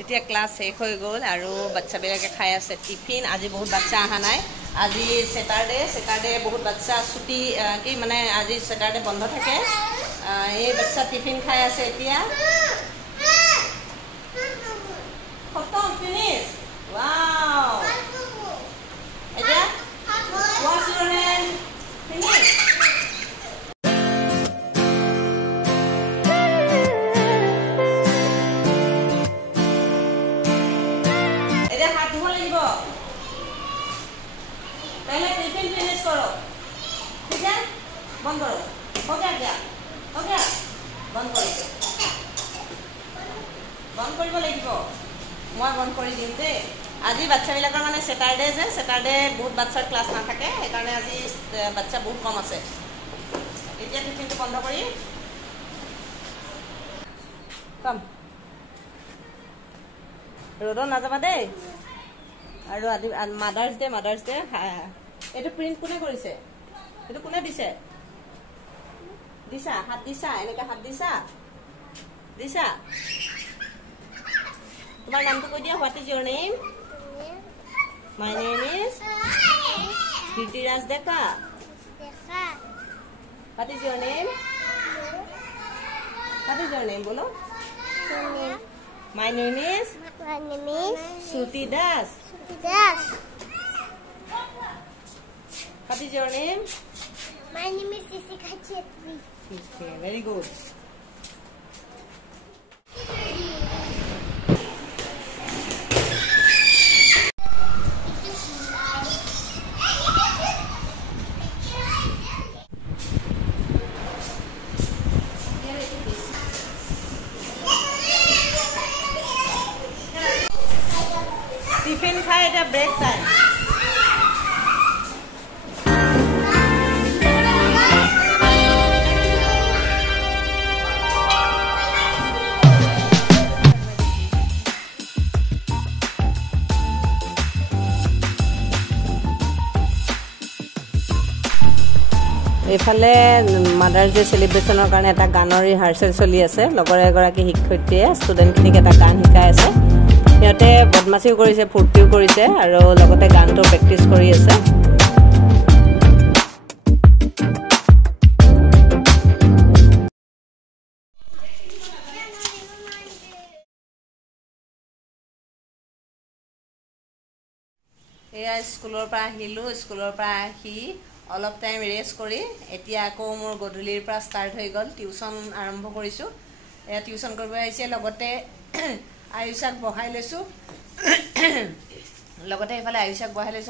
এতিয়া ক্লাছ শেষ হৈ গ'ল আৰু বাচ্চাবিলাকে খাই আছে টিফিন। আজি বহুত বাচ্চা অহা নাই, আজি ছেটাৰডে বহুত বাচ্চা ছুটি কি মানে আজি ছেটাৰডে বন্ধ থাকে। এই বাচ্চা টিফিন খাই আছে এতিয়া। খতম, ফিনিছ। ৱাও, এতিয়া wash your hand, finish. এতিয়া হাত ধুব লাগিব। पहले टिफिन फिनिश करो, ठीक है? बंद करो। हो गया क्या? हो गया? बंद करो। बंद কৰিব লাগিব। মই বন্ধ কৰি দিম দে। আজি বাচ্চাবিলাকৰ মানে ছেটাৰডে বহুত বাচ্চাৰ ক্লাছ নাথাকে, সেইকাৰণে আজি বাচ্চা বহুত কম আছে। এতিয়া টিফিনটো বন্ধ কৰি কম ৰ'দত নাযাবা দেই। আৰু আজি মাদাৰ্ছ ডে এইটো প্ৰিণ্ট কোনে কৰিছে? এইটো কোনে দিছে? দিছা? হাত দিছা? এনেকৈ হাত দিছা? তোমাৰ নামটো কৈ দিয়া। What is your name? My name is Kirtiraj Deka. What is your name? বলো। My name is Shruti Das. What is your name? My name is Jessica Chetri. Okay, very good. Tiffin khai eta break time. এইফালে mothers day চেলিব্ৰেশ্যনৰ কাৰণে এটা গানৰ rehearsal চলি আছে। লগৰ এগৰাকী শিক্ষয়িত্ৰীয়ে ষ্টুডেণ্টখিনিক এটা গান শিকাই আছে। সিহঁতে বদমাচিও কৰিছে, ফূৰ্তিও কৰিছে আৰু লগতে গানটো প্ৰেক্টিচ কৰি আছে। এয়া স্কুলৰ পৰা আহিলোঁ। স্কুলৰ পৰা আহি অলপ টাইম ৰেষ্ট কৰি এতিয়া আকৌ মোৰ গধূলিৰ পৰা ষ্টাৰ্ট হৈ গ'ল। টিউশ্যন আৰম্ভ কৰিছোঁ। এয়া টিউশ্যন কৰিব আহিছে। লগতে আয়ুষাক বহাই লৈছোঁ।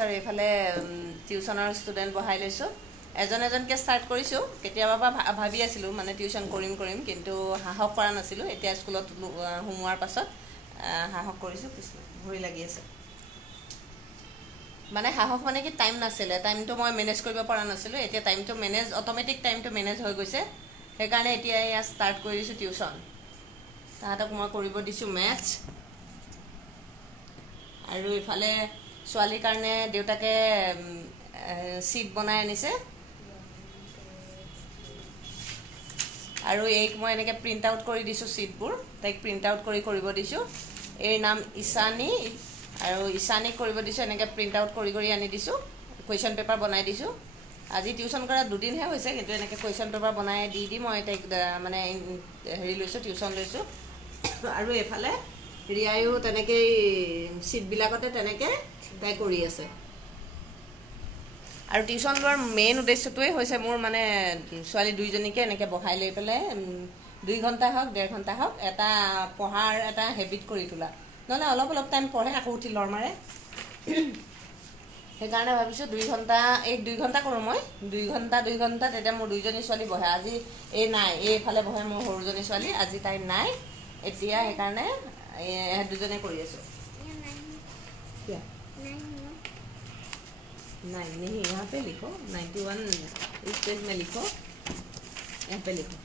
আৰু এইফালে টিউশ্যনৰ ষ্টুডেণ্ট বহাই লৈছোঁ। এজনকৈ ষ্টাৰ্ট কৰিছোঁ। কেতিয়াবা ভাবি আছিলোঁ মানে টিউশ্যন কৰিম, কিন্তু সাহস কৰা নাছিলোঁ। এতিয়া স্কুলত সোমোৱাৰ পাছত সাহস কৰিছোঁ। ভৰি লাগি আছে মানে সাহস মানে কি টাইম নাছিলে, টাইমটো মই মেনেজ কৰিব পৰা নাছিলোঁ। এতিয়া টাইমটো অট'মেটিক টাইমটো মেনেজ হৈ গৈছে। সেইকাৰণে এতিয়া এয়া ষ্টাৰ্ট কৰি দিছোঁ টিউশ্যন। তাহাঁতক মই কৰিব দিছোঁ মেথছ। আৰু ইফালে ছোৱালীৰ কাৰণে দেউতাকে চিট বনাই আনিছে। আৰু এইক মই এনেকৈ প্ৰিণ্ট আউট কৰি দিছোঁ চিটবোৰ। তাইক প্ৰিণ্ট আউট কৰি কৰিব দিছোঁ। এইৰ নাম ঈশানী আৰু ঈশানীক কৰিব দিছোঁ। এনেকৈ প্ৰিণ্ট আউট কৰি আনি দিছোঁ। কুৱেশ্যন পেপাৰ বনাই দিছোঁ। আজি টিউশ্যন কৰা 2 দিনহে হৈছে, কিন্তু এনেকৈ কুৱেশ্যন পেপাৰ বনাই দি মই তাইক মানে টিউশ্যন লৈছোঁ। আৰু এইফালে ৰিয়ায়ো তেনেকৈ চিটবিলাকতে তেনেকৈ তাই কৰি আছে। আৰু টিউশ্যন লোৱাৰ মেইন উদ্দেশ্যটোৱেই হৈছে মোৰ মানে ছোৱালী দুইজনীকে এনেকৈ বহাই লৈ পেলাই 2 ঘণ্টা হওক 1.5 ঘণ্টা হওক এটা পঢ়াৰ এটা হেবিট কৰি তোলা। নহ'লে অলপ টাইম পঢ়ে আকৌ উঠি লৰ মাৰে। সেইকাৰণে ভাবিছোঁ 2 ঘণ্টা কৰোঁ মই। 2 ঘণ্টা তেতিয়া মোৰ 2জনী ছোৱালী বহে। আজি এই নাই, এইফালে বহে মোৰ সৰুজনী ছোৱালী। আজি তাই নাই এতিয়া, সেইকাৰণে 2জনে কৰি আছোঁ। नहीं यहाँ पे लिखो 91 इस पेज में लिखो, यहाँ पे लिखो।